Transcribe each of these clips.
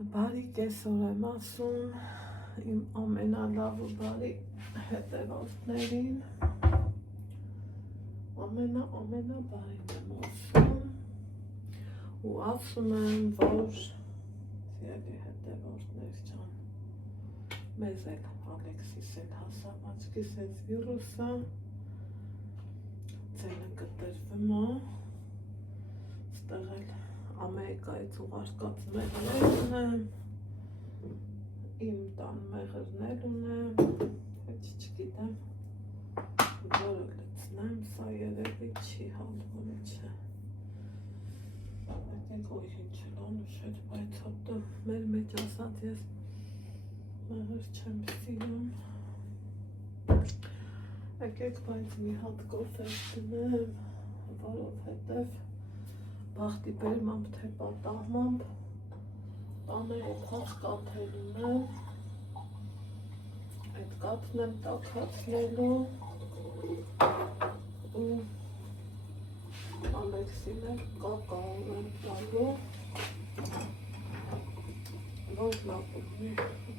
Բարի կեսօր եմ ասում իմ ամենալավ ու բարի հետևորդներին, ամենաբարին եմ ասում ու ասում եմ, որ սիրելի հետևորդներ ջան, մեզ էլ Ալեքսիս էլ հասավ աչքիս այս վիրուսը, ձենը կտրվում է, ստեղ էլ Ամերիկայից ուղարկած մեղրներ ունեմ, իմ տան մեղրներ ունեմ, հետ չգիտեմ, որը լցնեմ, սա երևի չի հալվում չէ, եկեք ոյ ինչ էլ անուշեր, բայց հոտը մեր մեջ ասած ես մեղր չեմ սիրում, եկեք բայց մի հատ կոֆե դնեմ, որովհետև բախտի բերմամբ թե պատահմամբ տանը եկած կաթել ունեմ, այդ կաթն եմ տաքացնելու ու Ալեքսին էլ կակաո եմ տալու, որ լավ ուղնի,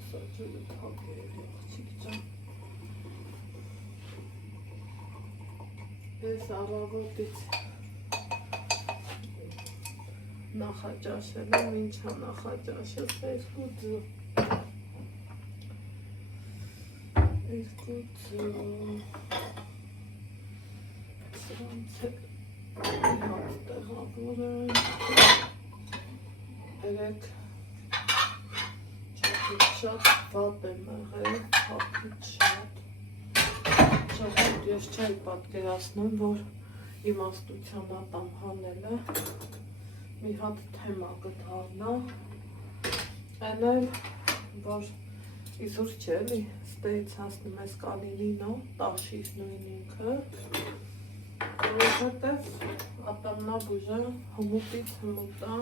սա ջուրը թակել աղջիկ ջան, ես առավոտից նախաճաշել եմ, ինչա նախաճաշել, երկու ձու, սրանց է մի հատ տեղավոր եմ, երեք չապիտ շատ վատ եմ եղել, չապիտ շատ ես չէի պատկերացնում, որ իմաստության ատամ հանելը մի հատ թեմա կդառնա, այն էլ, որ իզուր չէ էլի, ստեից հասնում ես Կալինինո, տաշիր նույն ինքը, որովհետև ատամնաբուժը հմուտից հմուտա,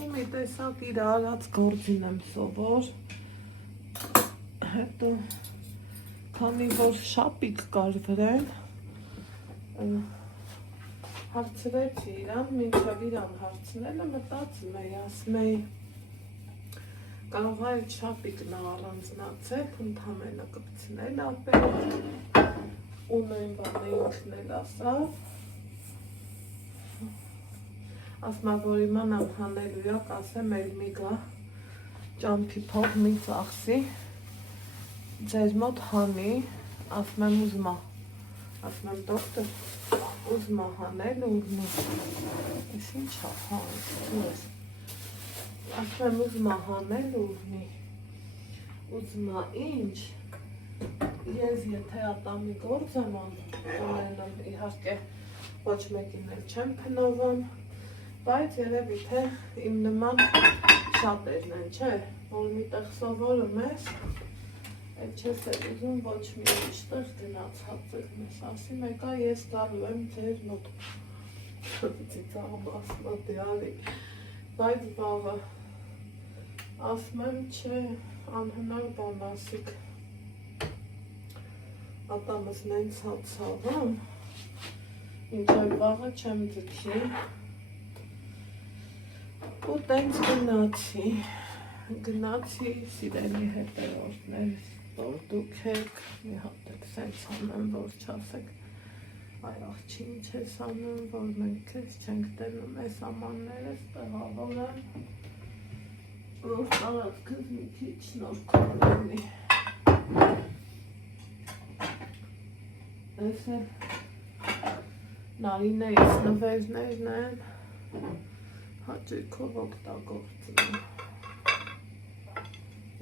ու մի տեսակ իր արած գործին եմ սովոր, հետո քանի որ շապիկ կար վրան, հարցրեցի իրան, մինչև իրան հարցնելը մտածում էի, ասում էի, կարող է այդ շապիկն առանձնացել, ընդամենը կպցնել ապերով, ու նույն բանը ինքն էլ ասավ, ասում է, որ իմանամ հանելու յակ, ասեմ էլ մի գա, ճամփի փող մի ծախսի, ձեր մոտ հանի, ասում եմ ուզում եմ դոկտոր, ուզում է հանել ու ես ինչ է հանց, ասում եմ ուզում է հանել ու ուզում է ինչ, ես եթե ատամի գործ եմ ունենում, իհարկե ոչ մեկին էլ չեմ փնովում, բայց երևի թե իմ նման շատերն են, չէ, որ մի տեղ սովորում ես, այդ չես էլ ուզում ոչ մի իշտեղ գնացած ես, ասի մեկա ես գալու եմ ձեր մոտ, ծիծաղում ասում է դյարի, բայց բաղը, ասում եմ չէ, անհնար բան ասիք, ատամս նենց հացավամ, մինչև վաղը չեմ ձգի, ու տենց գնացի սիրելի հետևորդներ, որ դուք եք, մի հատ եք սենց անեմ, որ չասեք, այ աղջի ինչ ես անում, որ մենք քեզ չենք տենում ես ամաններս տեղավոր եմ, որ տարածքս մի քիչ նորքով լինի, ես էլ նարինեիս նվերներն են, հաճույքով օգտագործում եմ,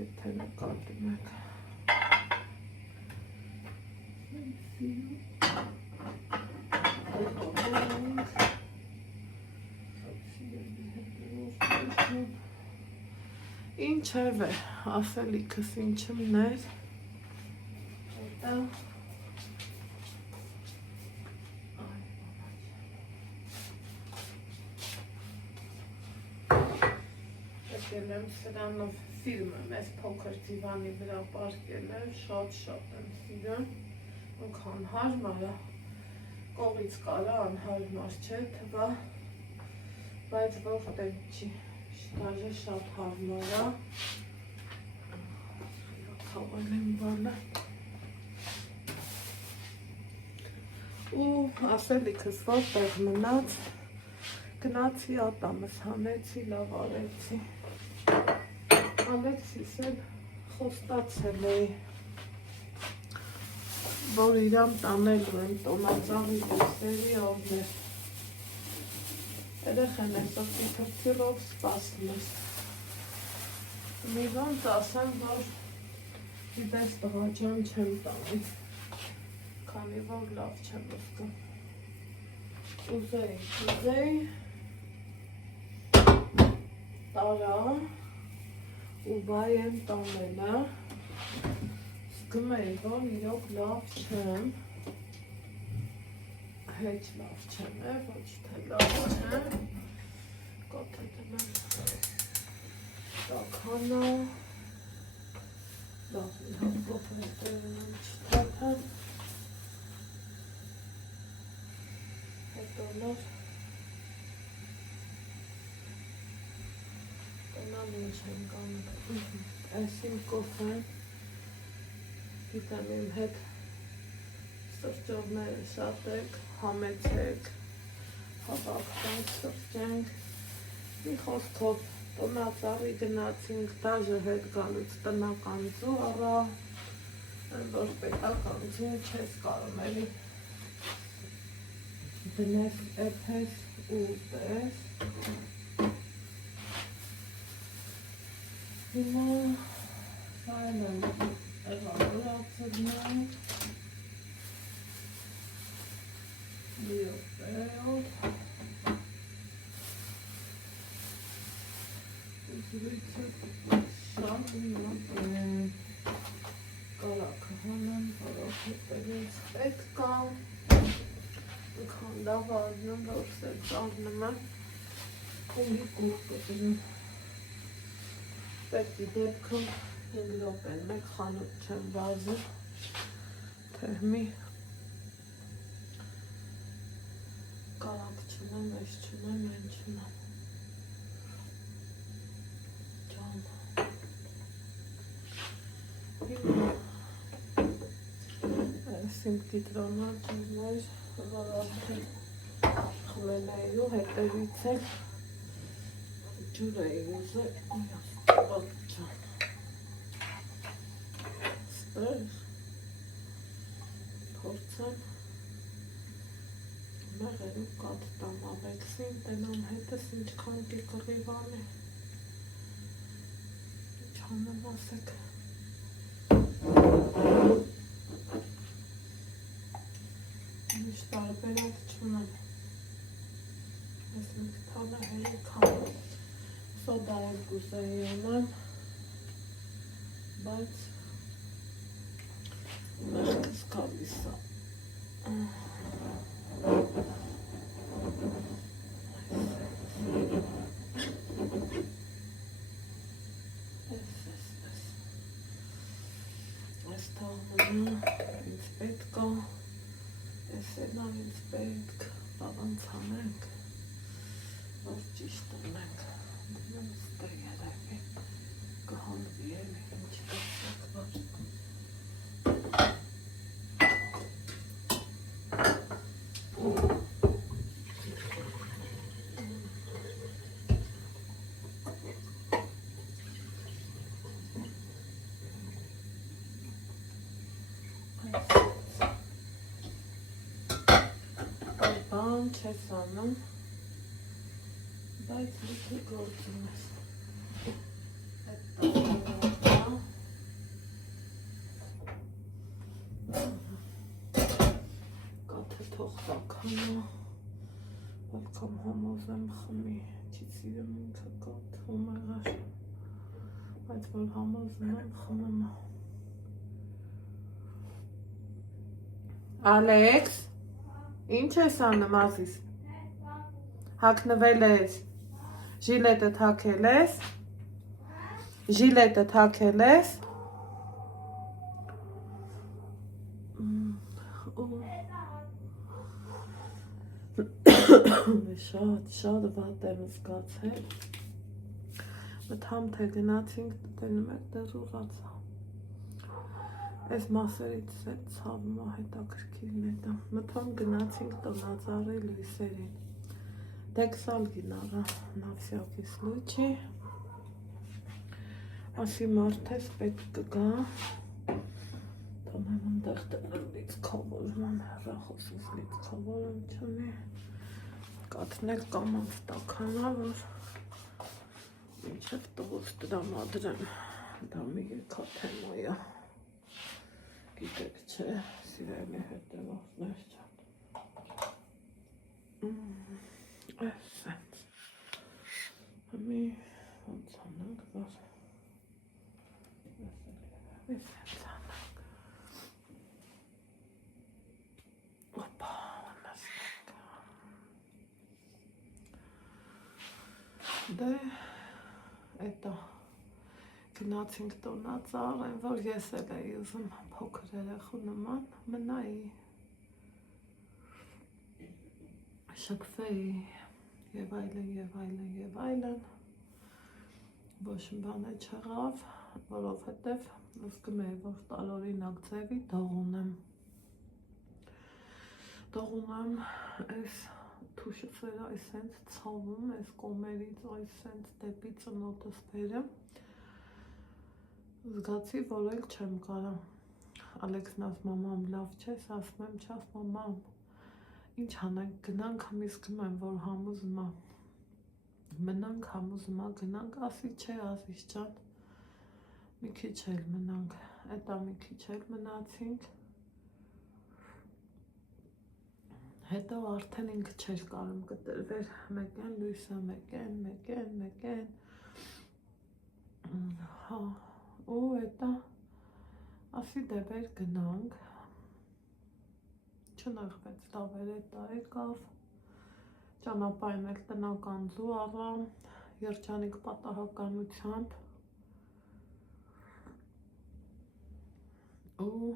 եթե նկատում եք, ինչև է, ասելիքս ինչմներ, եկել եմ սրանով ֆիլմ եմ, ես փոքր դիվանի վրա պարկել եմ, շատ եմ սիրում, ունքան հարմար է, կողից կարա անհարմար չէ թվա, բայց որտեղ չի, Դաժե շատ հարմար է։ Թողել եմ բանը։ Ու ասելիքս որտեղ մնաց, գնացի ատամս հանեցի, լավ արեցի։ Ալեքսիս էլ խոստացել էի, որ իրան տանելու եմ տոնածաղի լույսերի օրներ։ Երեխեն այսօր թրթիռով սպասում ես։ Մի ոնց ասեմ, որ գիտես տղա ջան չեմ տանի, քանի որ լավ չեմ զգում։ Ուզեի տարա ու բայ եմ տանելը, զգում էի, որ իրոք լավ չեմ, հեչ լավ չեմ է, ոչ թե լավ չեմ, կոթեթեմ եմ տականա, լավ մի հապով հետերն եմ չթապեմ, հետո լավ, տնան ինչ եմ կանում, այս իմ կոֆեն, գիտեմ իմ հետ սրճողները շատ եք, համեցեք, հավաքտենք, սրճենք, մի խոսքով տնածաղի գնացինք, դաժը հետ գալուց տնական ձու առա, որ պետական ձու չես կարում էլի, դնես էփես ու տես, հիմա սայլ եմ էղավորացրնենք, լիոպեոտ, ուզրույցը շատ կարակը հանեմ, որով հետևից պետք կա, քանդավ արնում, որ սետ արնում եմ, կունի կուր կտրում, պետքի դեպքում 5 րոպեն, մեկ խանութ չեմ վազում, թե մի կարակ չունեմ, այս չունեմ, այն չունեմ, ջան, հիմա, այս իմ կիտրոնա ջուրներ, որ արդեն խմել էի ու հետևից էլ ջուր էի ուզել, ոտ ջան, ստեղ, փորձեմ, մեղեր ու կատ տամ Ալեքսին, տենամ հետս ինչքան կիկռիվան է, ինչ անեմ ասեք, միշտ տարբերակ չունեմ, ես մի քթանը հերիք եմ, սոդա էլ կուզեի անեմ, բայց մեղքս կալիս է, ինձ պետք է, ես էնա ինձ պետք, բավանց հանենք, որ ճիշտ ունենք, դինեմ ստեղ երևի, կհանվի էլ ինչ տեսակ որ, բան չես անում, բայց լիքը գործում ես, հետ տաղավարվա, կաթը թող տականա, այլքամ համոզ եմ խմի, չի սիրում ինքը կաթ ու մեղար, բայց որ համոզն եմ խմում, Ալեքս, ինչ ես անում ազիս, հագնվել ես, ժիլետը թաքել ես, ժիլետը թաքել ես, շատ վատ եմ զգացել, Մտամ թե գնացինք տենում եք դեռ ուղացա այս մասերից է ցավում է հետաքրքիրն է դա մտամ գնացինք տնածառի լույսերին դեքսալ գինարա նավսյակի случай ասի մարդես պետք կգա թողնեմ ընդեղ տնել լիցքավորում հեռախոսից լիցքավորում չունի կաթնել կամ անստականա որ մինչև տղուս տրամադրեմ դա մի եկաթեմա է գիտեք չէ սիրելի հետևորդներ ջան այսպես մի ոնց անենք որ այսպես անենք օպա նասնենք դե Էտա գնացինք տոնածառ, այն որ ես էլ էի ուզում փոքր երեխու նման մնայի շփվեի եւ այլն ոչ մի բան չեղավ, որովհետեւ ուզում էի որ տարօրինակ ձևի դող ունեմ այս թուշս էր այսենց ցավում, այս կոմերից այսենց դեպի ծնոտս բերեմ զգացի, որ էլ չեմ կարա Ալեքսն ասում մամամ լավ չես, ասում եմ չաս մամամ ինչ անենք, գնանք հմիս գում եմ, որ համոզում է մնանք համոզում է գնանք, ասի չէ Ազիզ ջան մի քիչ էլ մնանք, էտա մի քիչ էլ մնացինք հետո արդեն ինքը չէր կարում կտրվեր մեկեն լույսը, մեկեն հա ու էտա ասի դեպեր գնանք չնեղվեց լավ էր էտա եկավ ճանապարհին էլ տնական ձու առա երջանիկ պատահականությամբ ու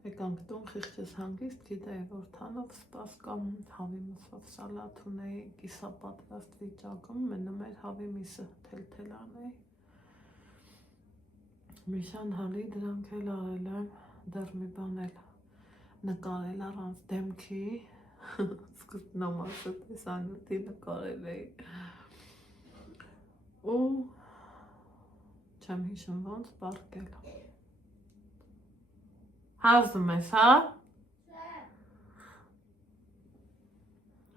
Եկանք տուն խիղճս հանգիստ գիտեի, որ թանով սպաս կամ հավի մսով սալատ ունեի կիսապատրաստ վիճակում, մնում էր հավի միսը թել անեի Միշան հալի դրանք էլ արել եմ, դեռ մի բան էլ նկարել առանց դեմքի, սկզբնամասը տեսանյութի նկարել էի ու չեմ հիշում ոնց պարկել Հազում ես, հա?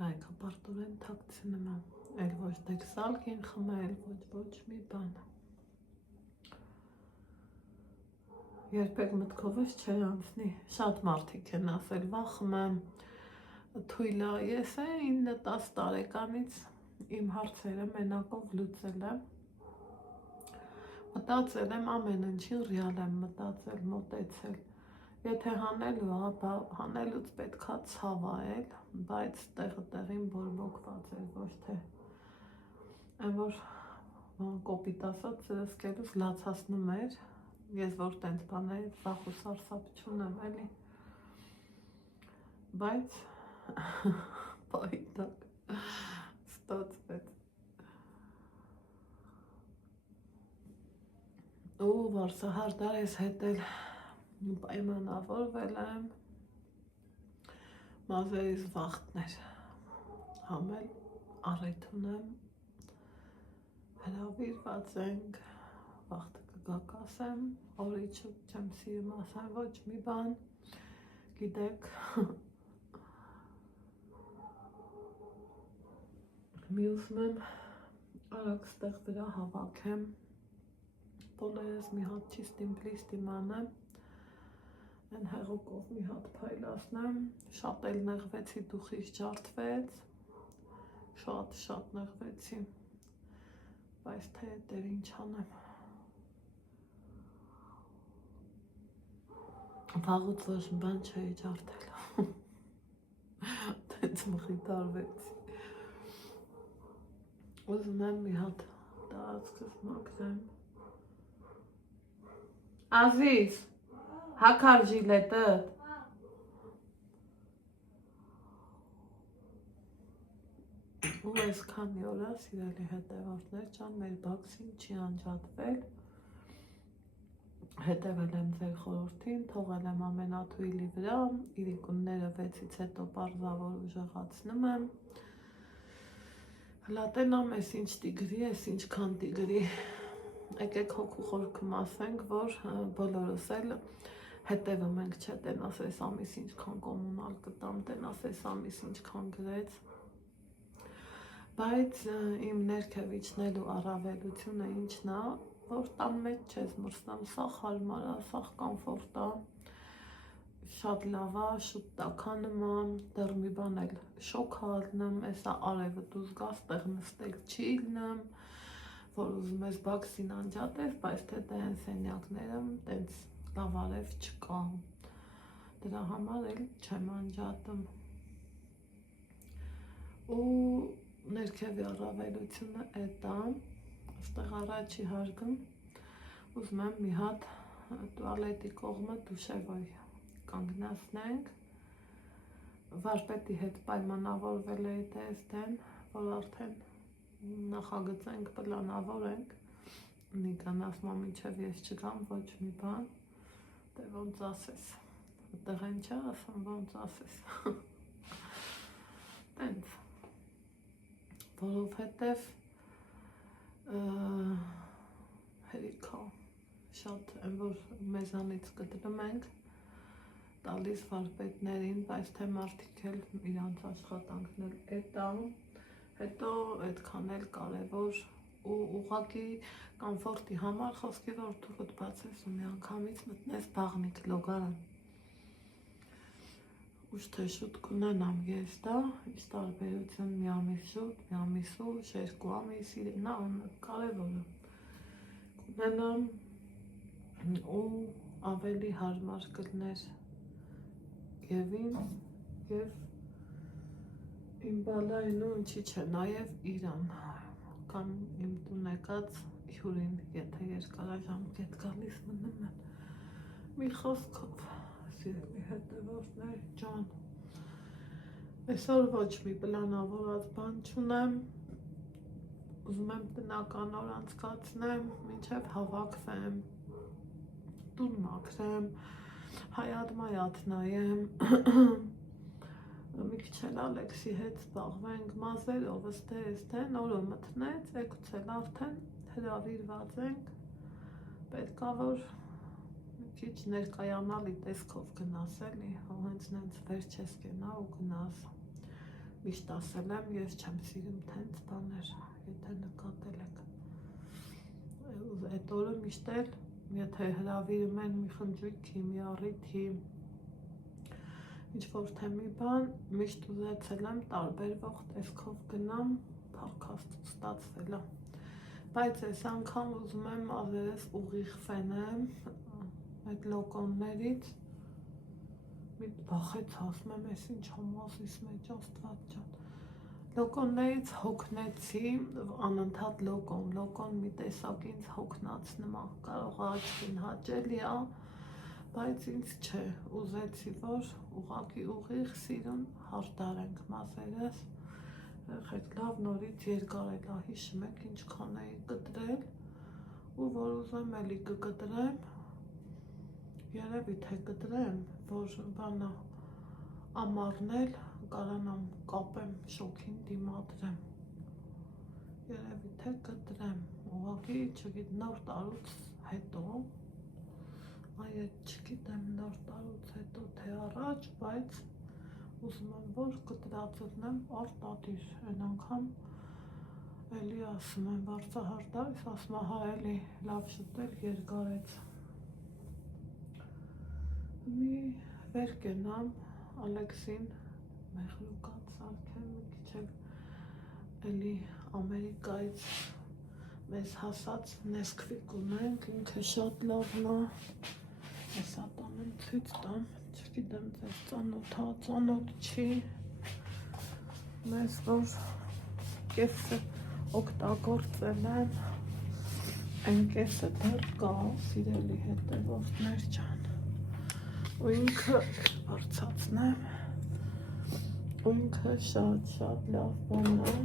Այգա պարտորեն թակցնում եմ, էլ ոչ դեքսալ կին խմել, ոչ մի բան Երբեք մտքովս չէր անցնի, շատ մարդիկ են ասել, վախում եմ թույլա, ես 9-10 տարեկանից իմ հարցերը մենակով լուծել եմ Մտածել եմ ամեն ինչին ռեալ եմ մտածել, մոտեցել Եթե հանելու, ապա հանելուց պետքա ցավայել, բայց տեղին բորբոքված էր, ոչ թե այն որ կոպիտ ասած սրսկելուց լացացնում էր, ես որ տենց բաների վախ ու սարսափ չունեմ, էլի, բայց պայտակ ստացվեց ու Վարսահար դարես հետ էլ պայմանավորվել եմ մազերիս վախտներ համել առիթ ունեմ հրավիրված ենք վախտը կգա կասեմ օրիչը չեմ սիրում ասեմ ոչ մի բան գիտեք մի ուզում եմ արագ ստեղ վրա հավաքեմ բոլորս մի հատ չիստիմ անեմ Այն հեղուկով մի հատ փայլացնեմ, շատ էլ նեղվեցի, դուխից ջարդվեց, շատ նեղվեցի, բայց թե դեր ինչ անեմ։ Վաղուց ոչ բան չէի ջարդել, տենց մխիտարվեցի։ Ուզում եմ մի հատ տարածքս մաքրեմ։ Ազիզ Հակար ժիլետը ու ու այսքանի օր սիրելի հետևորդներ ջան, մեր բաքսին չի անջատվել, հետևել եմ ձեր խորհրդին, թողել եմ ամենաթույլի վրա, իրիկունները 6-ից հետո պարզավոր ուժեղացնում եմ, հլատենամ ես ինչ տիգրի, ես ինչքան տիգրի, եկեք հոգու խորքում ասենք, որ բոլորս էլ հետևում ենք, չէ, տենաս այս ամիս ինչքան կոմունալ կտամ, տենաս այս ամիս ինչքան գրեց, բայց իմ ներքևիչնելու առավելությունը ինչն է, որ տան մեջ չես մրսնամ, սա հարմար է, սա կոմֆորտ է, շատ լավ է, շուտ տաքանում է, դեռ մի բան էլ շոկ հալնեմ, էսա արևը դուզ գաս, տեղ նստել չիլնեմ, որ ուզում ես բաքսին անջատես, բայց թե դեն սենյակները տենց լավ արև չկա, դրա համար էլ չեմ անջատում, ու ներքևի առավելությունը էտ է, այստեղ առաջի հարկում ուզում եմ մի հատ տուալետի կողմը դուշևոյ կանգնացնենք, վարպետի հետ պայմանավորվել էի տեստեն, որ արդեն նախագծենք, պլանավորենք, Նիկան ասում է մինչև ես չգամ ոչ մի բան, դե ոնց ասես, այդտեղ են չէ, ասում ոնց ասես, տենց, որովհետև հերիքա, շատ են, որ մեզանից կտրում ենք, տալիս վարպետներին, բայց թե մարդիկ էլ իրանց աշխատանքն էլ էտ է, հետո այդքան էլ կարևոր ու ուղղակի կոմֆորտի համար խոսքի որ թուղթ բացես ու մի անգամից մտնես բաղնիք լոգարան, ուշ թե շուտ կունենամ ես դա, ինչ տարբերություն մի ամիս շուտ, մի ամիս ուշ, 2 ամիս, նա կարևորը կունենամ ու ավելի հարմար կլներ և ինձ և իմ բալային ու ինչի չէ, նաև իրան, կամ իմ տուն եկած հյուրին, եթե երկարաժամկետ գալիս մնում են, մի խոսքով, սիրելի հետևորդներ ջան, այսօր ոչ մի պլանավորած բան չունեմ, ուզում եմ տնական օր անցկացնեմ, մինչև հավաքվեմ, տուն մաքրեմ, հայատ-մայատ նայեմ, մի քիչ էլ Ալեքսի հետ զբաղվենք, մազերով ստե, նորը մթնեց, էգուց էլ արդեն հրավիրված ենք, պետք է որ մի քիչ ներկայանալի տեսքով գնաս էլի, հենց նենց վերջ ես կենա ու գնաս, միշտ ասել եմ, ես չեմ սիրում տենց բաներ, եթե նկատել եք, այդ օրը միշտ էլ, եթե հրավիրում են մի խնջույքի, մի առիթի, ինչ-որ թե մի բան, միշտ ուզեցել եմ տարբերվող տեսքով գնամ, փառքաստու ստացվել է, բայց այս անգամ ուզում եմ մազերս ուղիղ ֆենեմ, այդ լոկոններից, մի բախեց ասում եմ, ես ինչ համազիս մեջ աստված ջան, լոկոններից հոգնեցի, անընդհատ լոկոն մի տեսակ ինձ հոգնացնում է, կարող աչքին հաճելի է, բայց ինձ չէ, ուզեցի, որ ուղղակի ուղիղ սիրուն հարդարենք մազերս, այդ լավ նորից երկար էլ է, հիշում եք ինչքան էի կտրել, ու որ ուզեմ էլի կկտրեմ, երևի թե կտրեմ, որ բանա ամառնել, կարանամ կապեմ շոքին դիմադրեմ, երևի թե կտրեմ, ուղղակի չգիտ նոր տարուց հետո, այդ չգիտեմ նոր տարուց հետո թե առաջ, բայց ուզում եմ, որ կտրածնեմ արտադիր, են անգամ էլի ասում եմ, վարձահարդարիս, ասում հա էլի լավ շուտել երկարեց, մի վեր կենամ Ալեքսին մեխլուկատ սարքեմ, մի քիչ էլ էլի Ամերիկայից մեզ հասած նեսկվիկ ունենք, ինքը շատ լավն է, Էսա տանեմ ցույց տամ, չգիտեմ ձեզ ծանոթ չի, մեզ որ կեսը օգտագործել եմ, այն կեսը դեռ կա, սիրելի հետևորդներ ջան, ու ինքը բարձացնեմ, ու ինքը շատ լավ բան է,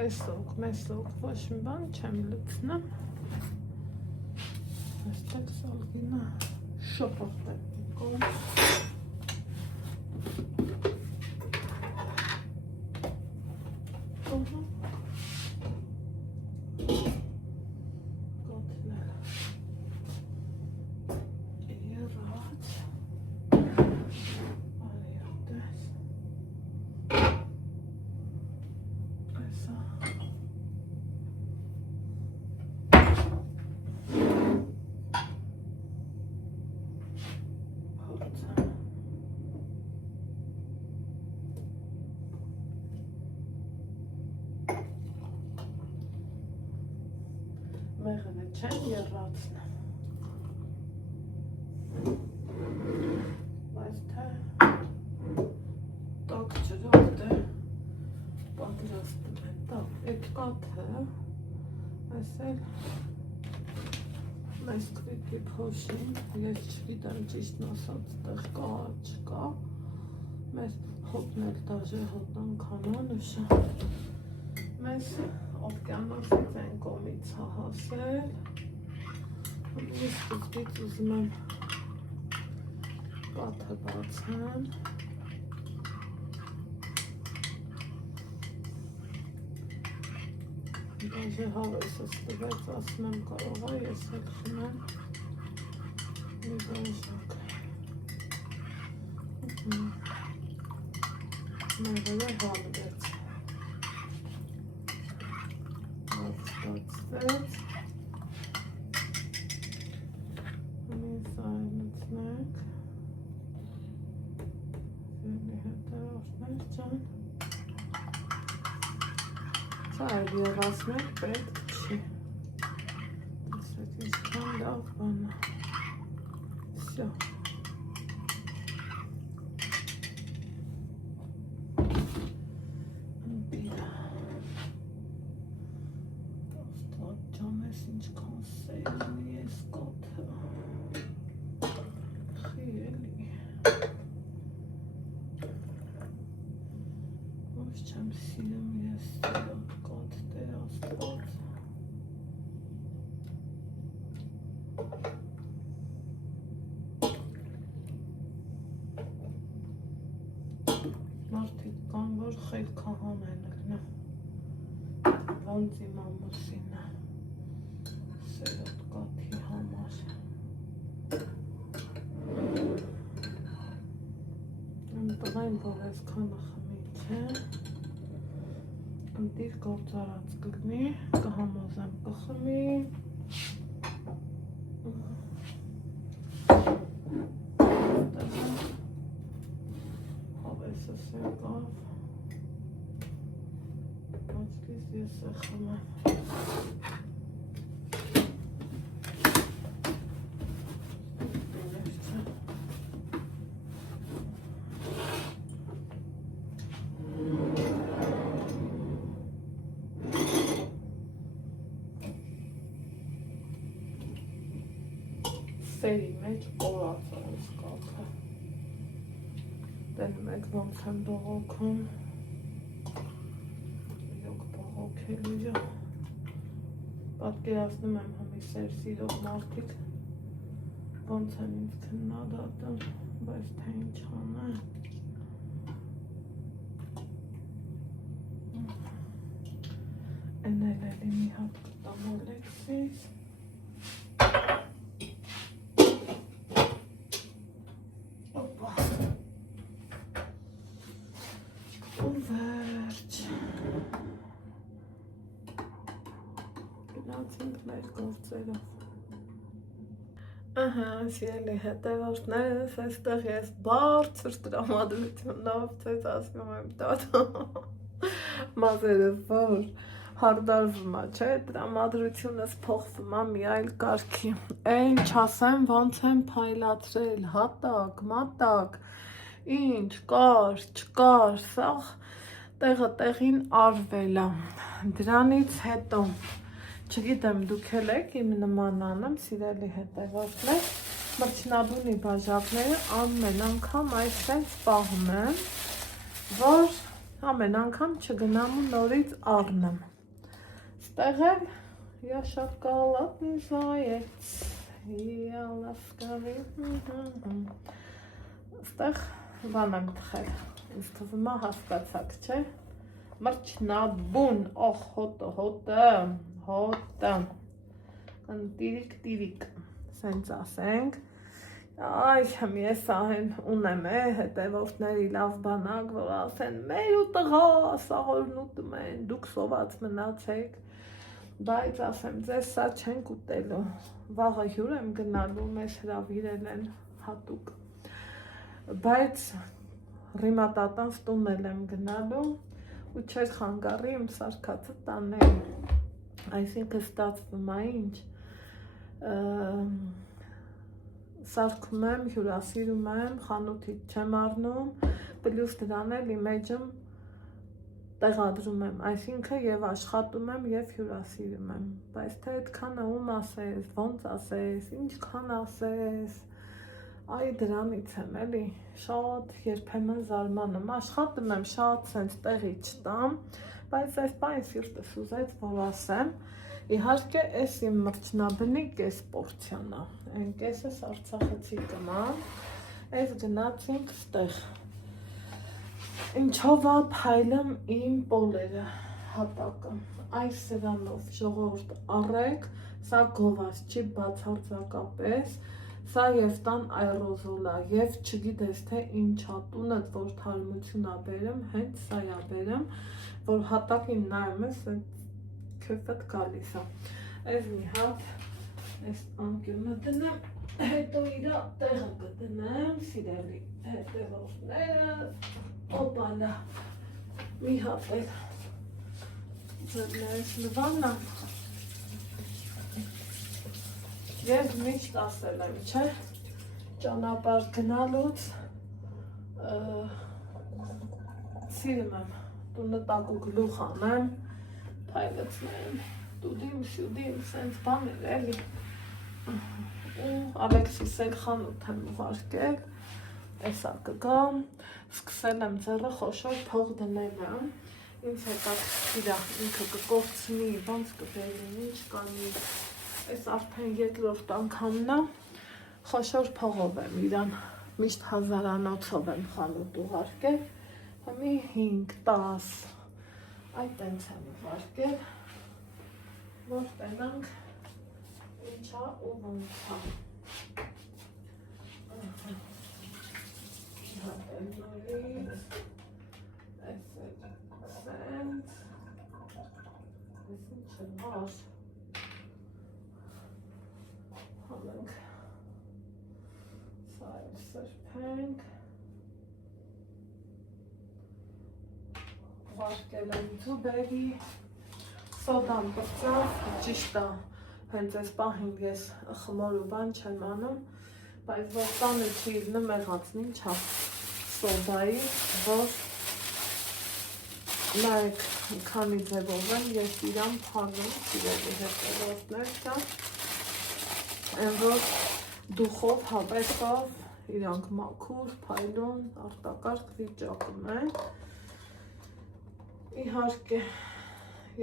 Մեսոք, ոչ մի բան չեմ լցնեմ, այստեղ սալգինը շոպրտել կոմ, մեղրը չեն եռացնեմ, բայց թե տակ ջրով դե պատրաստում են, այդ կաթը, այս էլ մեզ կրիտի փոշին, ես չգիտեմ ճիշտն ասած տեղ կա, չկա, մեզ հոտն էլ դաժե հոտան կանոնուշը, մեզ օվկիանոսից են կոմից հասել, ես սկզբից ուզում եմ կաթը բացեմ, դաժե հավեսս տվեց, ասում եմ կարող է, ես էլ խմեմ մի բանժակ, մեղրը հալվեց, բացվեց, հմի զայնացնենք, զելի հետևորդներ ճան, այլ եղասմենք պետք չի, տեսեք իսկան լավ բանա, վսյո, բիրա, աստված ջան ես ինչքան սերնի ես կոթը, խի էլի, ոչ չեմ սիրում ես սիրում, մարդիկ կան, որ խելքահան են ելնը, ոնց իմ ամուսինը, սերոտ կաթի համար, իմ տղային, որ այսքանը խմի չէ, ընտիր գործարած կգնի, կհամոզեմ կխմի, հավեսս եկավ, աչքիս ես է խմեմ, սերի մեջ կորած այս կաթը, տենում եք ոնց եմ բողոքում, իրոք բողոքելու ժա, պատկերացնում եմ հմի սեր սիրող մարդիկ, ոնց են ինձ քննադատում, բայց թե ինչ անեմ, են էլ էլի մի հատ կտամ Ալեքսիս, վերջ, գնացինք մեր գործերով, սիրելի հետևորդներս, այստեղ ես բարձր տրամադրությունով ձեզ ասում եմ տատ, մազերը որ հարդարվում է, չէ, տրամադրությունս փոխվում է մի այլ կարգի, այն չասեմ ոնց եմ փայլացրել, հատակ, մատակ, ինչ, կար, չկար, սաղ տեղը տեղին արվել է, դրանից հետո, չգիտեմ դուք էլ եք իմ նման անեմ, սիրելի հետևորդներ, մրջնաբունի բաժակները ամեն անգամ այսպես պահում եմ, որ ամեն անգամ չգնամ ու նորից առնեմ, Ստեղ էլ я шоколадный заяц, я ласковый, ստեղ բան եմ տխել, ինձ թվում է հասկացաք, չէ, մրջնաբուն, օխ, հոտը, տիրիկ, սենց ասենք, այ, ես ահեն ունեմ հետևորդների լավ բանակ, որ ասեն, մեր ու տղա սաղորն ուտում են, դուք սոված մնացեք, բայց ասեմ, ձեզ սա չենք ուտելու, վաղը հյուր եմ գնալու, մեզ հրավիրել են հատուկ, բայց ռիմատատանց տունել եմ գնալու, ու չեր խանգարի իմ սարկացը տանել, այսինքն ստացվում է ինչ, սարքում եմ, հյուրասիրում եմ, խանութից չեմ առնում, պլյուս դրան էլ իմ էջում տեղադրում եմ, այսինքն և աշխատում եմ և հյուրասիրում եմ, բայց թե այդքանը ում ասես, ոնց ասես, ինչքան ասես, այ դրանից եմ էլի, շատ երբեմն զարմանում, աշխատում եմ շատ սենց տեղի չտամ, բայց այս բան սիրտս ուզեց, որ ասեմ, իհարկե այս իմ մրջնաբնի կես պորցիան է, այն կեսս արցախցի կմամ, այս գնացինք ստեղ, ինչով է փայլում իմ պոլերը, հատակը, այս սրանով ժողովուրդ առեք, սա գովաց չի բացարձակապես, սա և տան այռոզոլ է, և չգիտես թե ինչա տունդ, որ թարմություն է բերում, հենց սա է բերում, որ հատակին նայում ես, քեֆդ գալիս է, այս մի հատ, այս անկյունը դնեմ, հետո իրա տեղը կդնեմ, սիրելի հետևորդները, օպալա, մի հատ էլ ձրներս լվանա, ես միշտ ասել եմ, չէ, ճանապարհ գնալուց սիրում եմ, տունը տակու գլուխ անեմ, փայլեցնեմ, տուդիմ, սենց բաներ էլի, ու Ալեքսիս էլ խանութ եմ ուղարկել, էսա կգամ, սկսել եմ ձեռը խոշոր փող դնելը, ինձ հետաքրքիր է, ինքը կկորցնի, ոնց կբերի, ինչ կանի, այս արդեն երկրորդ անգամն է, խոշոր փողով եմ իրան, միշտ հազարանոցով եմ խանութ ուղարկել, հիմի 5-10, այդ տենց եմ ուղարկել, որ տենանք ինչա ու ոնցա, հատել նորից, այս էլ սենց, այս ինչ է վար, հանենք, սա էլ սրբենք, ուղարկել եմ ձուբերի, սոդան պրծավ, ճիշտ է, հենց այս պահին ես խմոր ու բան չեմ անում, բայց որ տանը չի նմեղացնի, չա սոդայի, որ նայեք քանի ձևով եմ, ես իրան փարվում, սիրելի հետևորդներ կան, են որ դուխով, հավեսով, իրանք մաքուր, փայլուն, արտակարգ վիճակում են, իհարկե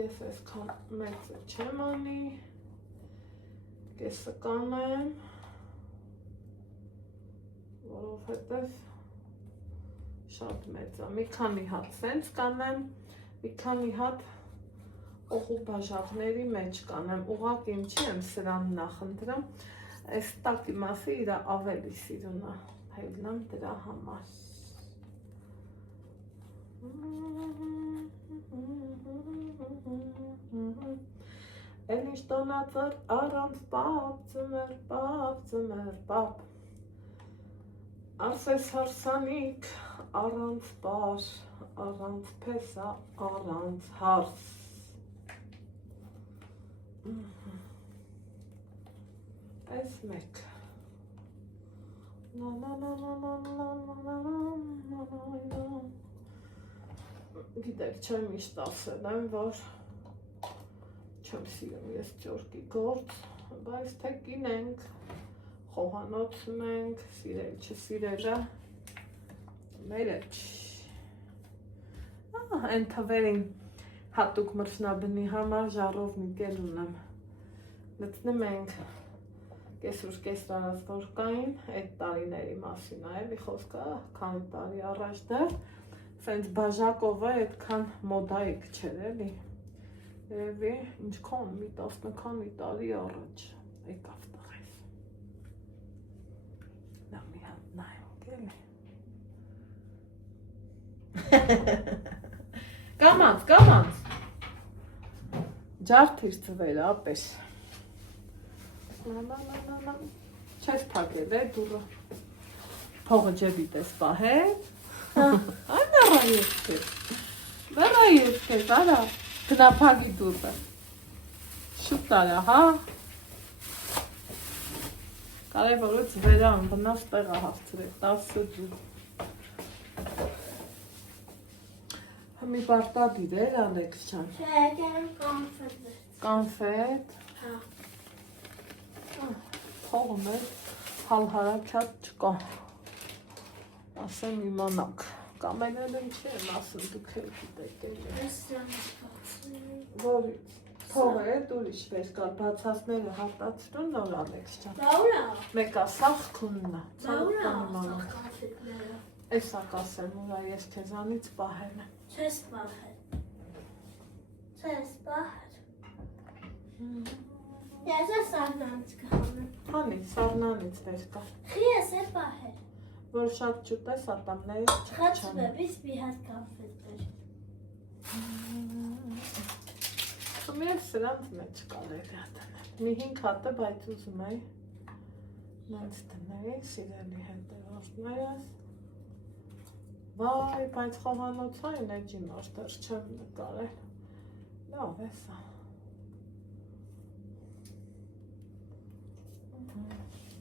ես այսքան մեծը չեմ անի, կեսը կանեմ, որովհետև շատ մեծ է, մի քանի հատ սենց կանեմ, մի քանի հատ օղու բաժակների մեջ կանեմ, ուղղակի ինչի եմ սրան նախընտրում, այս տակի մասը իրա ավելի սիրուն է, փայլնամ դրա համար։ Էլ ինչ տոնածր առանց պապ, ծմեր պապ, ասես հարսանիք, առանց պար, առանց պեսա, առանց հարս, այս մեկ, գիտեք, չեմ միշտ ասել եմ, որ չեմ սիրում ես ճորկի գործ, բայց թե կինենք, խոհանոցում ենք, սիրել չսիրելը, մերը այն թվերին հատուկ մրցնաբնի համար ժառով մի կել ունեմ։ Լցնում ենք կեսուր կեսրարած որ կային, այդ տարիների մասին է, էլի խոսքը, քանի տարի առաջ դեռ, սենց բաժակով է, այդքան մոդայիկ չէր, էլի։ Երևի ինչքան մի 10 քանի տարի առաջ եկավ տղես։ Դա մի հատ նայենք էլի։ Կամանց։ Ջարդիր ծվեր ապես։ Չես փակել է դուրը։ Փողը ջեբիտ ես պահել։ Այնա եթեր, արա։ Գնա փակի դուրը։ Շուտ արա, հա։ Կարևորը ծվերը անվնաս տեղը հասցրել, 10 ջուր։ Մի պարտադիր էր, Ալեքս ջան։ Կանֆետ։ Հա։ Փողում է, հալհարակյատ չկա։ Ասեմ իմանաք, կամենել եմ չի եմ ասում դուք էլ գիտեք որից, փող է, ուրիշ վեր կար, բացասները հարտացրուն նոր Ալեքս ջան։ Բաուրա։ Մեկա սաղքուննա, Բաուրա, սաղ կանֆետները։ Էսա կասեմ, ուրա ես քեզանից պահել եմ։ Չես պահել։ Ես է սարնանից կհանեմ։ Հանի, սարնանից վեր կա։ Խի ես է պահել։ Որ շատ ճուտ ես ատամներից չխչան։ Խացվեպից մի հատ կանֆետներ։ Մեր սրանց մեջ կարել հատանել։ Մի 5 հատը, բայց ուզում էի նենց տնեի, սիրելի հետևորդներս։ Վայ, բայց խոհանոցային էջի նոշտեր չեմ նկարել։ Լավ է սա։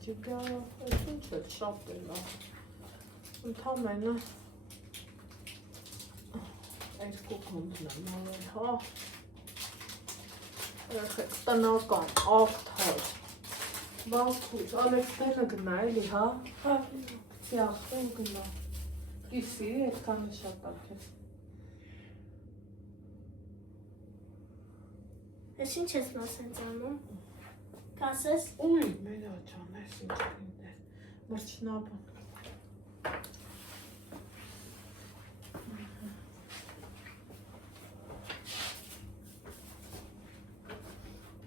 Ջիգա, այս ինչ է շատ է լավ։ Ընդամենը երկու կոնտն եմ արել, հա։ Երեխեք տնական, աղթար, բախուց, Ալեքսները գնա էլի, հա։ Կցի ախվում գնա, կիսի, այդքանը շատ ակես։ Ես ինչ ես մասենց անում, կասես։ Ուй, մեր աճան, ես ինչ կիններ, մրչնաբուն։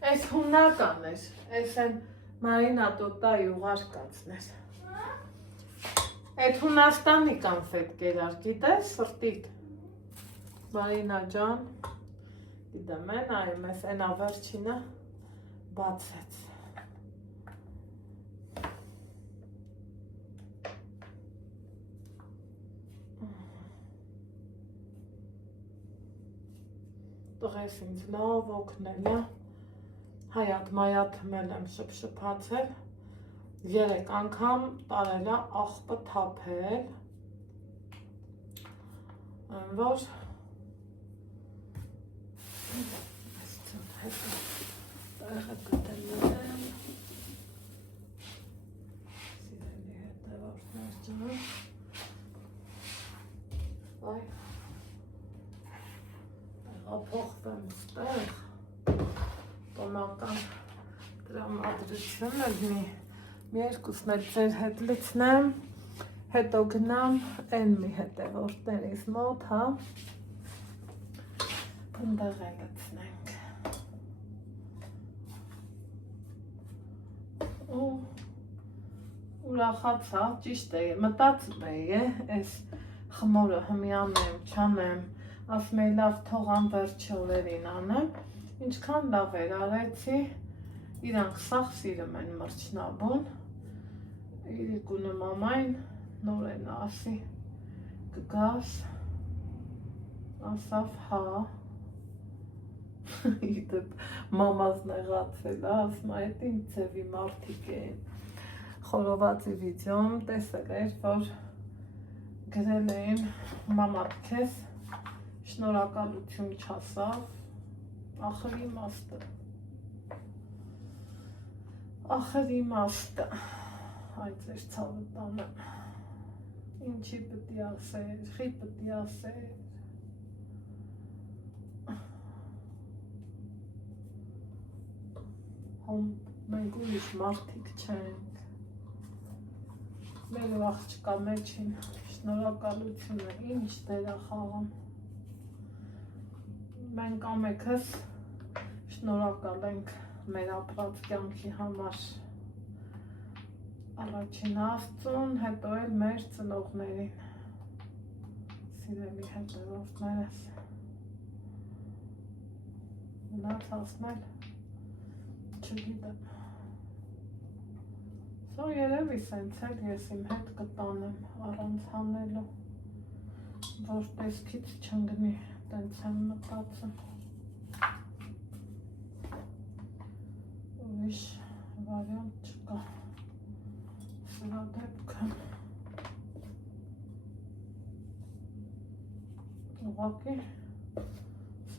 Այս հունական էր, այս են մարինատոտայի ուղարկածն էր։ Այդ Հունաստանի կանֆետ կերար, գիտես, սրտիկ։ Մարինա ջան, գիտեմ են, այմ ես, են ավերջինը բացեց։ Տղես ինձ լավ օգնել է, հայատ-մայատ մել եմ շպշպացել, 3 անգամ տարել է աղբը թափել, որ տեղը գտել եմ, սիրելի հետևորդներ ջան, այ, տեղափոխվեմ ստեղ, տոնական տրամադրություն էլ մի երկուսն էլ ձեր հետ լցնեմ, հետո գնամ են մի հետևորդներից մոտ, հա, պնդեղ է լցնենք։ Ուրախացա, ճիշտ է, մտածում էի, այս խմորը հմյանեմ, չանեմ, ասում էի լավ թողամ վերջի օրերին անեմ, ինչքան լավ էր արեցի, իրանք սաղ սիրում են մրչնաբուն, իրիկունը մամայն նոր են ասի, կգաս, ասավ հա, իդեպ մամազ նեղացել, ասում այդ ինչ ձևի մարդիկ են, խորովածի վիդյոն տեսել էր, որ գրել էին մամատ քեզ շնորհակալություն չասավ, ախր իմաստը, այ ձեր ցավը տանեմ, ինչի պտի ասեր, խի պտի ասեր, մենք ուրիշ մարդիկ չենք։ Մեր աղջկա մեջին շնորհակալությունը ինչ դեր է խաղում։ Մենք ամենքս շնորհակալ ենք մեր ապրած կյանքի համար։ Առաջին Աստծուն, հետո էլ մեր ծնողներին։ Սիրելի հետևորդներս։ Մնաց ասնել, չգիտեմ։ Սա երևի սենց էլ ես իմ հետ կտանեմ առանց հանելու, որ տեսքից չընկնի, տենց եմ մտածում։ Ուրիշ վարիանտ չկա։ Սրա դեպքը ուղղակի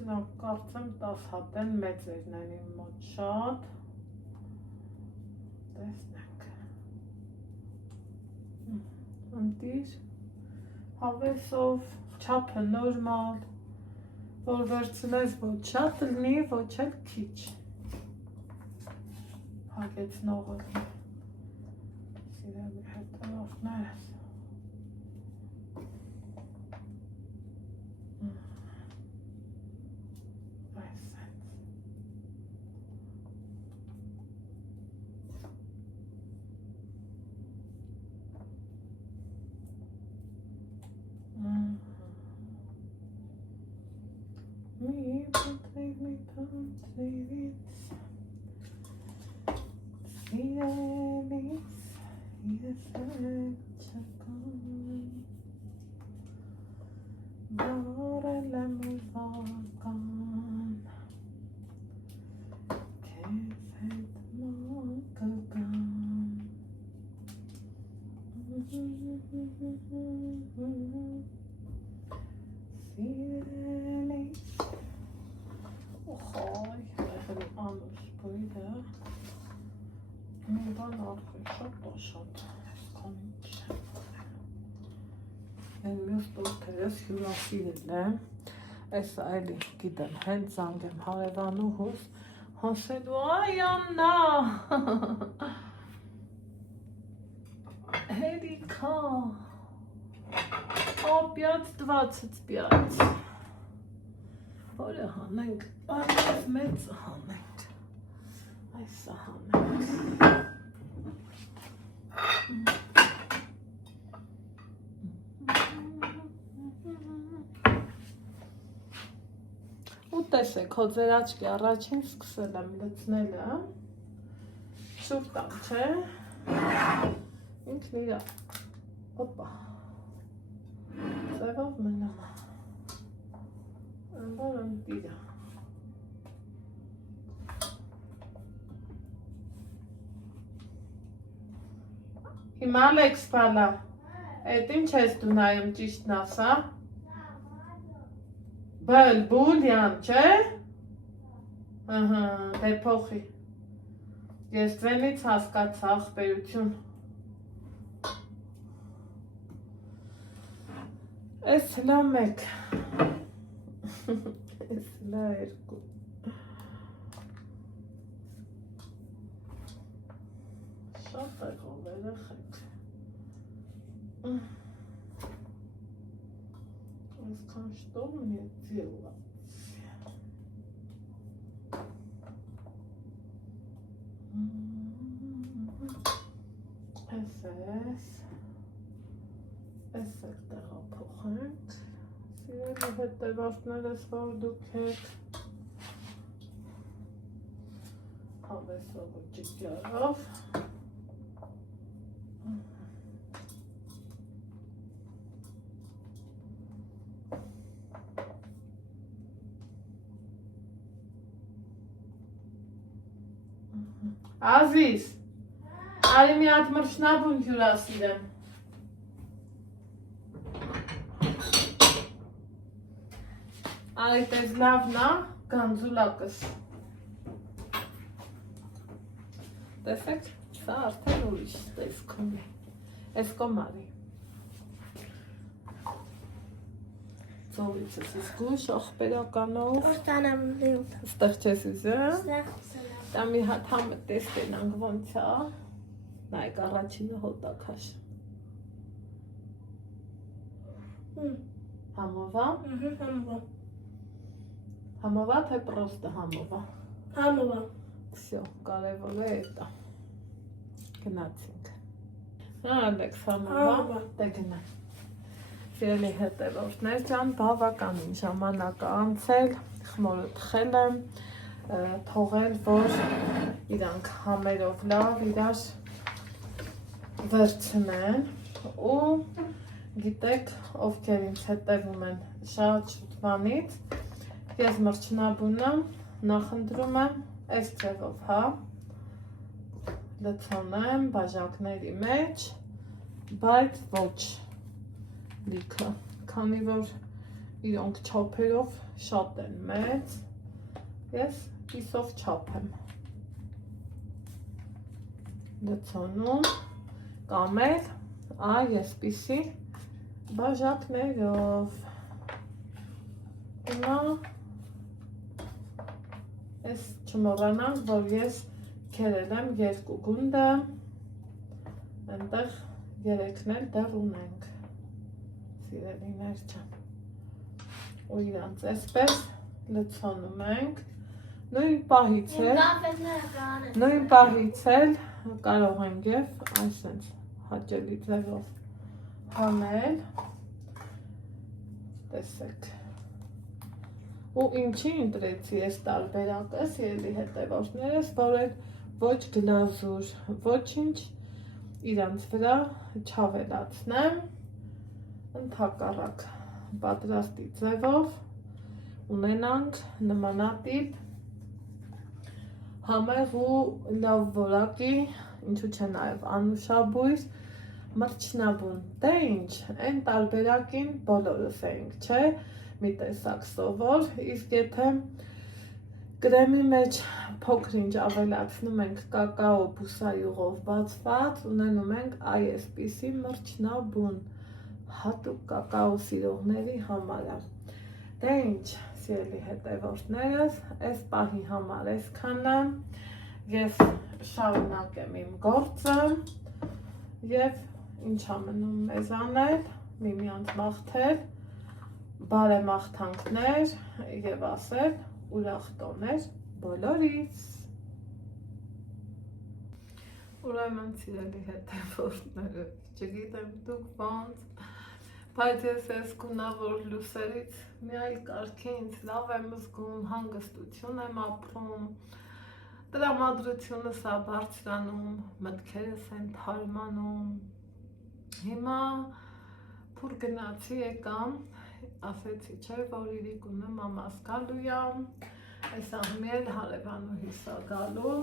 սրանք կարծեմ 10 հատ են մեծերն են իմ մոտ շատ, տեսնենք, ընտիր, հավեսով, չափը նորմալ, որ վերցնես ոչ շատ լինի, ոչ էլ քիչ, հագեցնողը լինի, սիրելի հետևորդներս։ Mi potrei հյուրասիրել եմ, այս այլի գիտեմ, հենց զանգ եմ հարևանուհուս, հասելու, այ Աննա, հերիքա, ապյաց 25, որը հանենք, այլև մեծը հանենք, այսը հանենք, ու տեսեք, հո ձեր աչքի առաջին սկսել եմ լցնելը, շուր տամ, չէ, ինքն իրա, օպա, ձևով մնում, որ ընտիրա, հիմա Ալեքս բալա, էդ ինչ ես դու նայում ճիշտն ասա, բուլյան, չէ, դե փոխի, ես ձենից հասկացա ախպերություն, ես հլա մեկ, ես հլա երկու, շատ եղով երեխեք, այսքան что мне делать? Այս տեղափոխենք, սիրելի հետևորդներս, որ դուք եք հավեսով ու ճիճարով Ազիզ, արի մի հատ մրշնաբուն հյուրասիրեմ։ Արի տես լավն է, գանձուլակս։ Տեսեք, սա արդեն ուրիշ տեսքում է։ Ես կոմ արի։ Ծովիցս իսկ ուշ ախպերականով։ Որտանամ լիութ։ Ստեղ չես իզը։ Ստեղ սնավ։ Դա մի հատ համը տեսնենք ոնց է։ Նայեք առաջինը հոտակաշ։ Համովա։ Համովա։ Համովա թե պրոստը համովա։ Համովա։ Всё, կարևորը է դա։ Գնացինք։ Ալեքս համովա, դե գնա։ Սիրելի հետևորդներ ջան, բավականին ժամանակ անցել, խմորը թխել եմ, թողել, որ իրանք համերով լավ իրար վերցնեն ու գիտեք, ովքեր ինձ հետևում են շատ շուտվանից, ես մրջնաբունը նախընտրում եմ այս ձևով, հա, լցոնեմ բաժակների մեջ, բայց ոչ լիքը, քանի որ իրոնք չափերով շատ են մեծ, ես կիսով չափ եմ լցոնում կամ էլ այսպիսի բաժակներով։ Հիմա ես չմոռանանք, որ ես քերել եմ 2 գունդը, այնտեղ 3-ն էլ դեռ ունենք, սիրելիներ ջան, ու իրանց այսպես լցոնում ենք, նույն պահից էլ կարող ենք և այսենց հաճելի ձևով հանել, տեսեք, ու ինչի ընտրեցի ես տարբերակը, սիրելի հետևորդներս, որ էլ ոչ գլազուր, ոչինչ իրանց վրա չավելացնեմ, ընդհակառակ պատրաստի ձևով ունենանք նմանատիպ համեղ ու լավ որակի, ինչու չէ նաև անուշաբույր մրջնաբուն, դե ինչ, այն տարբերակին բոլորս էինք, չէ, մի տեսակ սովոր, իսկ եթե կրեմի մեջ փոքր-ինչ ավելացնում ենք կակաո բուսայուղով բացված, ունենում ենք այսպիսի մրջնաբուն, հատուկ կակաո սիրողների համար։ Դե ինչ, սիրելի հետևորդներս, այս պահի համար այսքանը, ես շարունակեմ իմ գործը և ինչ ամնում մեզ անել, միմյանց մաղթել, բարեմաղթանքներ և ասել ուրախ տոներ բոլորից։ Ուրեմն սիրելի հետևորդները, չգիտեմ դուք ոնց, բայց ես գունավոր լուսերից մի այլ կարգի ինձ լավ եմ զգում, հանգստություն եմ ապրում, տրամադրությունս է բարձրանում, մտքերս են թարմանում։ Հիմա փուր գնացի եկամ, ասեցի չէ, որ իրիկունը մամաս գալու եմ, այս ահմի էլ հարևանուհիս է գալու,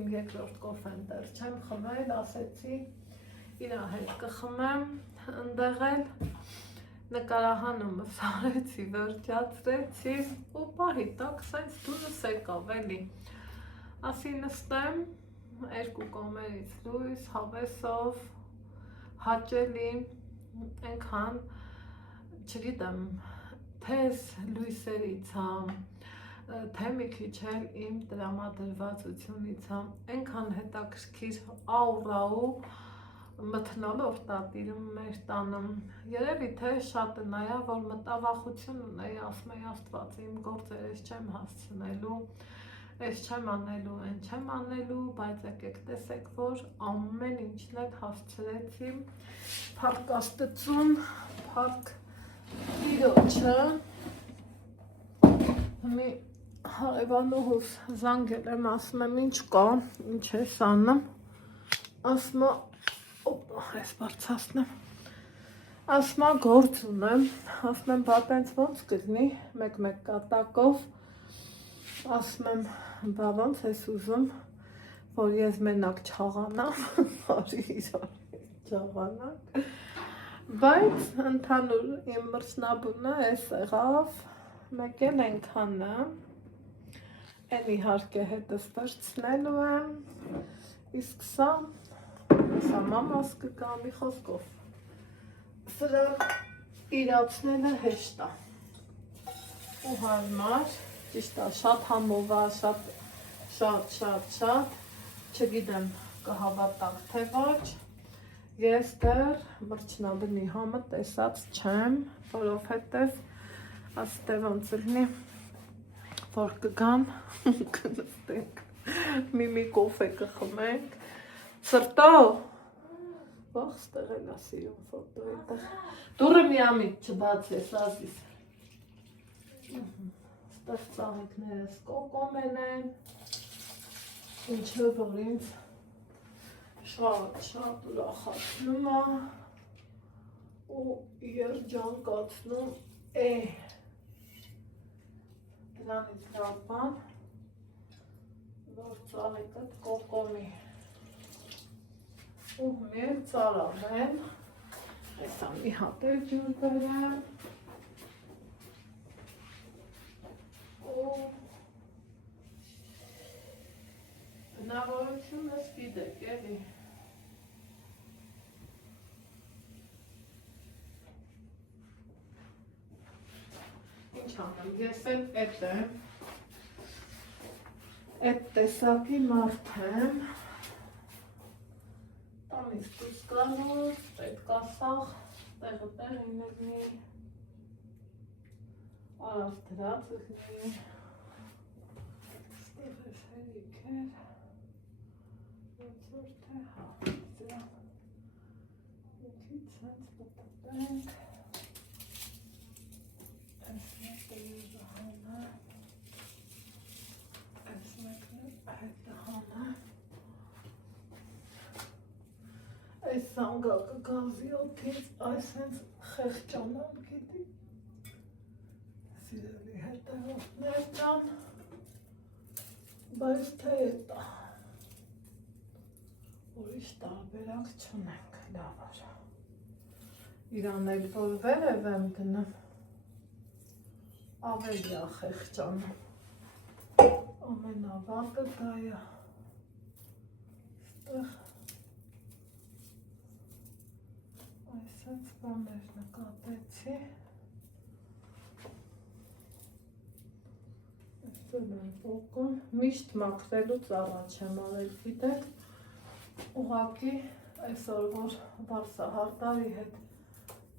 իմ երկրորդ կոֆեն դեռ չեմ խմել, ասեցի իրա հետ կխմեմ, ընդեղ էլ նկարահանումս արեցի, վերջացրեցի ու պահի տակ սենց դուրս եկավ էլի, ասի նստեմ, 2 կողմերից լույս, հավեսով, հաճելի, այնքան, չգիտեմ, թեզ լույսերից եմ, թե մի քիչ էլ իմ տրամադրվածությունից եմ, այնքան հետաքրքիր աուրա ու մթնոլորտ ա տիրում մեր տանը, երևի թե շատը նայա, որ մտավախություն ունեի, ասում էի Աստված, իմ գործեր ես չեմ հասցնելու, ես չեմ անելու, այն չեմ անելու, բայց եկեք տեսեք, որ ամեն ինչն էլ հասցրեցի, փառք Աստծուն, փառք Տիրոջը, մի հարևանուհուս զանգել եմ, ասում եմ ինչ կա, ինչ ես անում, ասում է, ես բարձրացնեմ, ասում է գործ ունեմ, ասում եմ բա տենց ոնց կլինի, մեկ-մեկ կատակով, ասում եմ բա ոնց ես ուզում, որ ես մենակ չաղանամ, որ իրար չաղանանք, բայց ընդհանուր իմ մրջնաբունը էս եղավ, մեկ էլ ենքանը, էլ իհարկե հետս վերցնելու եմ, իսկ սա մամաս կգա մի խոսքով, սրա իրացնելը հեշտ է ու հարմար, ճիշտ է, շատ համով է, շատ, չգիտեմ կհավատանք թե ոչ, ես դեռ մրջնաբնի համը տեսած չեմ, որովհետև աստե ոնց լինի, որ կգան, կնստենք, մի կոֆե կխմենք, սրտո, վաղ ստեղ էլ է սիրում ֆոտո էտեղ, դուրը միամիտ չբացես ազիս, ստեղ ծաղիկներս կոկոմեն են, ինչը որ ինձ շատ ուրախացնում է ու երջանկացնում է դրանից լավ բան, որ ծաղիկը կոկոմի ու մեր ծարավեն, այսա մի հատ էլ ջուր բերեմ ու բնավորությունս գիտեք էլի ինչ անեմ, ես էլ էտ եմ էտ տեսակի մարդ եմ տանից դուս գալուց, պետք է սաղ տեղը տեղ լինի արավ դրած լինի ստեղ ես հերիք էր ոնց որ թե հա դրան ինքից հենց պտտենք այս մեկը եզը հանա այս մեկն հետը հանա այս սանգակը գազի օթից այս հենց խեղճանան գետի սիրելի հետևորդներ ջան բայց թե էտա ուրիշ տարբերակ չունենք լավ արա իրան էլ որ վերև եմ դնում ավելի է խեղճանում ամենավատը դա է ստեղ այսպես բաներ նկատեցի այստեղ եմ ողկում միշտ մաքրելուց առաջ եմ արել գիտեք ուղղակի այսօր որ Վարսահարդարի հետ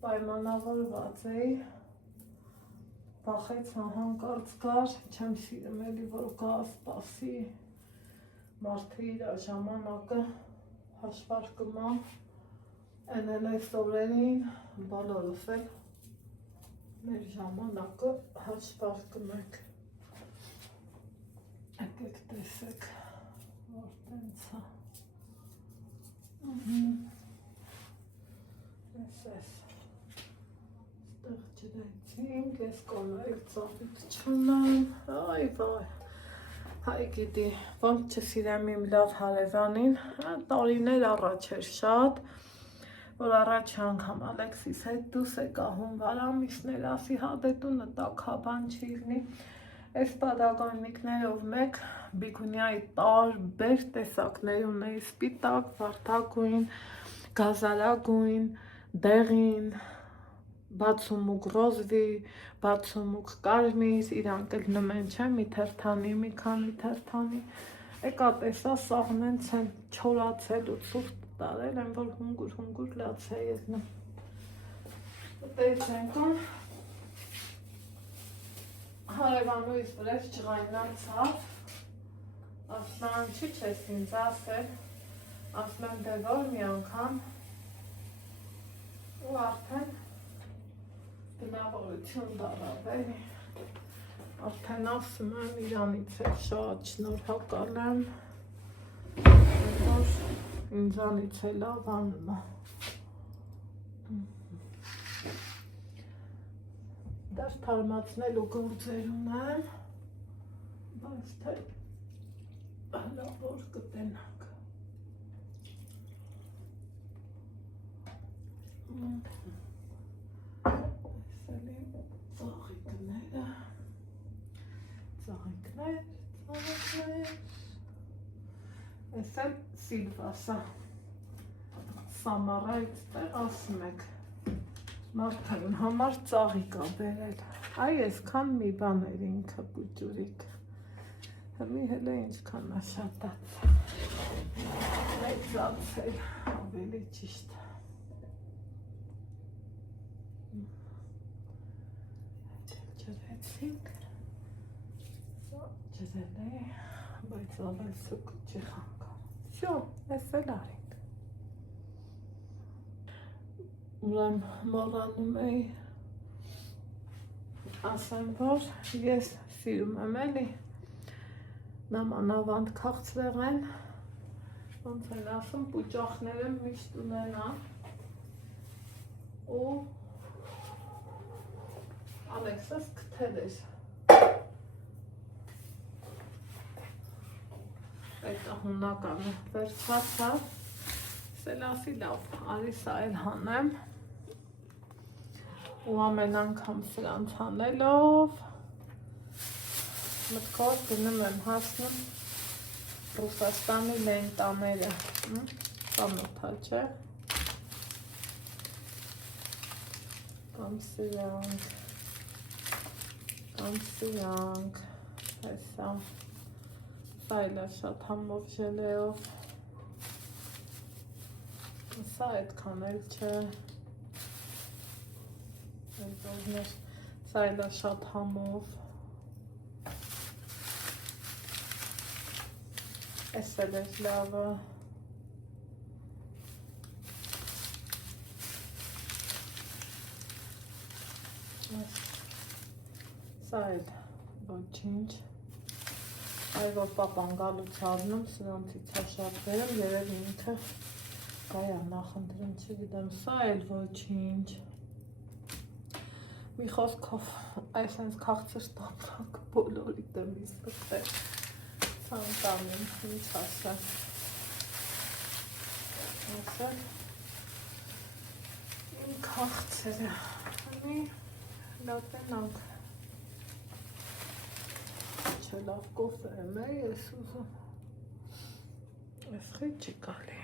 պայմանավորված էի վախեցա հանկարծ գար չեմ սիրում էլի որ գա սպասի մարդը իր ժամանակը հաշվարկում է են այս օրերին բոլորս էլ մեր ժամանակը հաշվարկում ենք եկեք տեսեք որ տենց է ես ստեղ ջրեցինք, ես կոնայք ծավիտ չունեմ, այ վայ, հայ գիտի, ոնց չսիրեմ իմ լավ հարևանին, տարիներ առաջ էր շատ, որ առաջ անգամ Ալեքսիս հետ դուս եկա հունվար ամիսներ, ասի հադետունը տաքաբան չի լինի, այս պատագաննիկներով մեկ բիգունյայի տարբեր տեսակներ ունեի սպիտակ, վարդագույն, գազարագույն, դեղին, բացումուկ ռոզվի, բացումուկ կարմիր, իրանք էլ նմեն չէ, մի թերթանի, մի քանի թերթանի, եկա տեսա սաղն հենց են չորացել ու ցուրտ տարել են, որ հունգուր լաց է եղնում, տեսենք ում, հարևանուիս վրեվ ջղայնացավ, ասման չի չես ինձ ասել, ասմեն դե որ մի անգամ ու արդեն բնավորություն դարավ էլի, արդեն ասում եմ իրանից է շատ շնորհակալ եմ, որ ինձանից է լավ անում է, դեռ թարմացնելու գործեր ունեմ, բայց թե հլա որ կտենանք։ Այսել եմ ծաղիկները, այսել սիլվասա, Սամարայից տեղ ասում եք, մարդային համար ծաղիկ ա բերել, այ այսքան մի բան էր ինքը պուճուրիկ, Հմի հել է ինչքան է շատաց մեծացել ավելի ճիշտ ջրեցինք ջրել է բայց ավել սուկ չի խանգար վсё, ես էլ արինք ուրեմ մոռանում էի ասեմ որ ես սիրում եմ էլի նամանավանդ քաղցրեղեն ոնց են ասում պուճախները միշտ ունենան ու Ալեքսս կթել էր այդ հունականը վերջացավ սելասի լավ արի սա էլ հանեմ ու ամեն անգամ սրանց հանելով մտքով գնում եմ հասնում Ռուսաստանի լենտաները ծանոթա չէ կամ սրանք հեսա սա էլ է շատ համով ժելեով սա այդքան էլ չէ սա էլ է շատ համով Էս էլ է լավը Սա էլ ոչինչ այ որ պապան գալուց առնում սրանցից է շատ վերում երևի ինքը կայա նախընտրում չգիտեմ սա էլ ոչինչ մի խոսքով այսենց քաղցր տապակ բոլորի դեմից կտել Սանտանին, ինչ ասեմ ասել իմ քաղցերը հնի լատենանք չէ լավ կոֆե եմ ես ուզում ես խիտ չի կալի